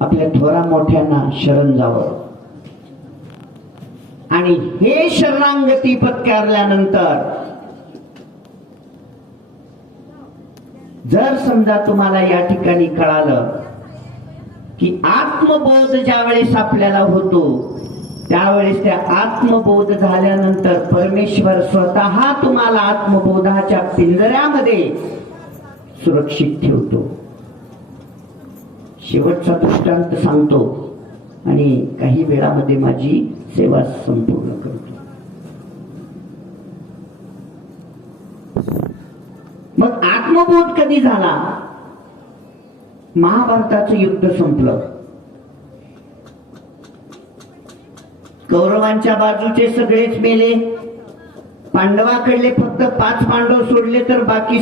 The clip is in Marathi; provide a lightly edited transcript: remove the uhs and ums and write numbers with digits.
आपल्या थोरा मोठ्यांना शरण जावं आणि हे शरणागती पत्करल्यानंतर जर समजा तुम्हाला या ठिकाणी कळालं की आत्मबोध ज्या वेळेस आपल्याला होतो त्यावेळेस त्या आत्मबोध झाल्यानंतर परमेश्वर स्वतः तुम्हाला आत्मबोधाच्या पिंजऱ्यामध्ये सुरक्षित ठेवतो. शेवटचा दृष्टांत सांगतो आणि काही वेळामध्ये माझी सेवा संपूर्ण करतो. मग आत्मबोध कधी झाला? महाभारताचं युद्ध संपलं. कौरवांच्या बाजूचे सगळेच मेले. पांडवाकडले फक्त 5 पांडव सोडले तर बाकी